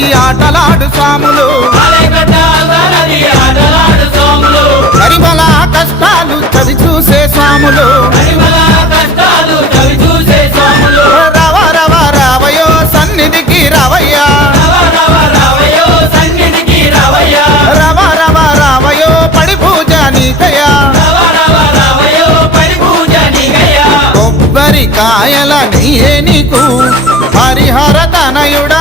నది ఆటలాడు స్వాములు కరిమల కష్టాలు చవి చూసే స్వాములు రవ రవ రావయో సన్నిధికి రావయ్యా రవ రవ రావయో పడి పూజ నీకయ్యా కొబ్బరి కాయల నీయే నీకు హరిహర తనయుడ